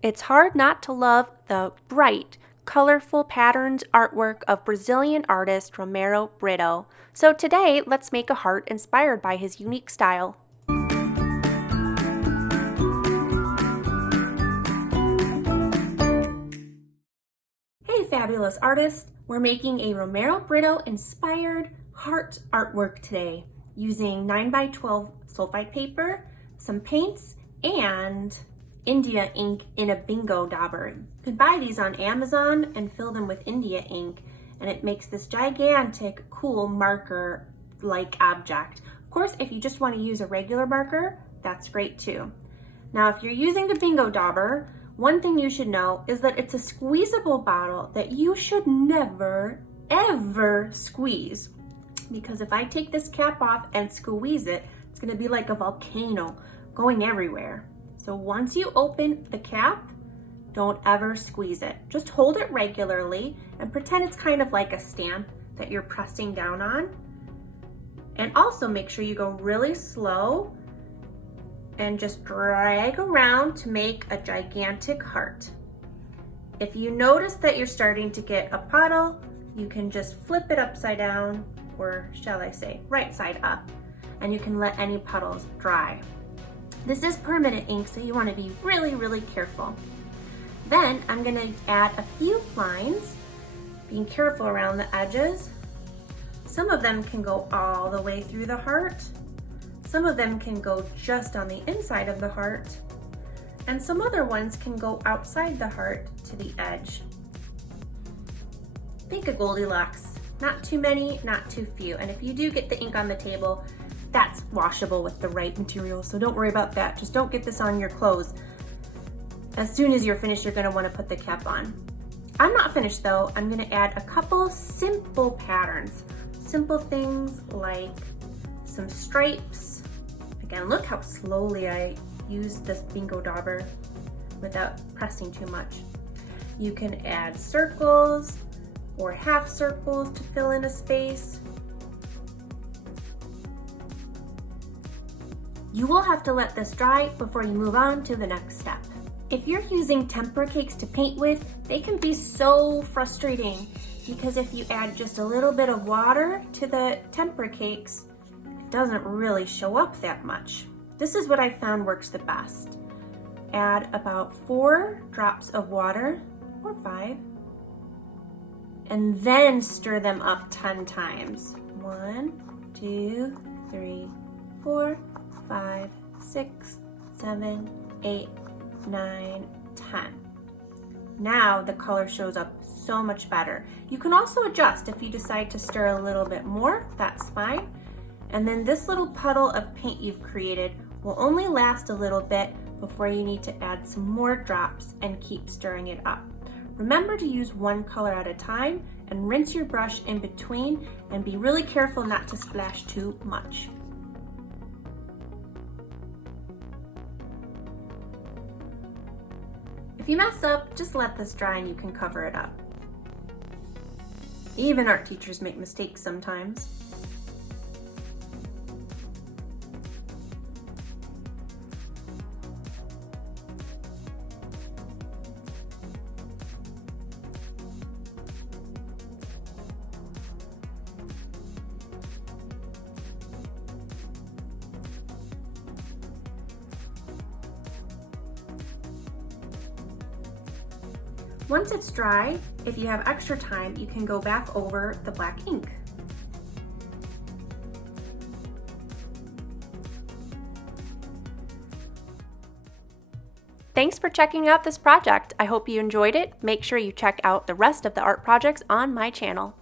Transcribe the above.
It's hard not to love the bright, colorful patterns artwork of Brazilian artist Romero Britto. So today, let's make a heart inspired by his unique style. Hey fabulous artists! We're making a Romero Britto inspired heart artwork today using 9x12 sulfite paper, some paints, and India ink in a bingo dauber. You can buy these on Amazon and fill them with India ink, and it makes this gigantic, cool marker-like object. Of course, if you just want to use a regular marker, that's great too. Now, if you're using the bingo dauber, one thing you should know is that it's a squeezable bottle that you should never, ever squeeze. Because if I take this cap off and squeeze it, it's gonna be like a volcano going everywhere. So once you open the cap, don't ever squeeze it. Just hold it regularly and pretend it's kind of like a stamp that you're pressing down on. And also make sure you go really slow and just drag around to make a gigantic heart. If you notice that you're starting to get a puddle, you can just flip it upside down, or shall I say, right side up, and you can let any puddles dry. This is permanent ink, so you want to be really, really careful. Then I'm going to add a few lines, being careful around the edges. Some of them can go all the way through the heart. Some of them can go just on the inside of the heart. And some other ones can go outside the heart to the edge. Think of Goldilocks. Not too many, not too few. And if you do get the ink on the table, that's washable with the right material, so don't worry about that. Just don't get this on your clothes. As soon as you're finished, you're gonna wanna put the cap on. I'm not finished though. I'm gonna add a couple simple patterns. Simple things like some stripes. Again, look how slowly I use this bingo dauber without pressing too much. You can add circles or half circles to fill in a space. You will have to let this dry before you move on to the next step. If you're using tempera cakes to paint with, they can be so frustrating because if you add just a little bit of water to the tempera cakes, it doesn't really show up that much. This is what I found works the best. Add about 4 drops of water, or 5, and then stir them up 10 times. 1, 2, 3, 4, 5, 6, 7, 8, 9, 10. Now the color shows up so much better. You can also adjust if you decide to stir a little bit more, that's fine. And then this little puddle of paint you've created will only last a little bit before you need to add some more drops and keep stirring it up. Remember to use one color at a time and rinse your brush in between and be really careful not to splash too much. If you mess up, just let this dry and you can cover it up. Even art teachers make mistakes sometimes. Once it's dry, if you have extra time, you can go back over the black ink. Thanks for checking out this project. I hope you enjoyed it. Make sure you check out the rest of the art projects on my channel.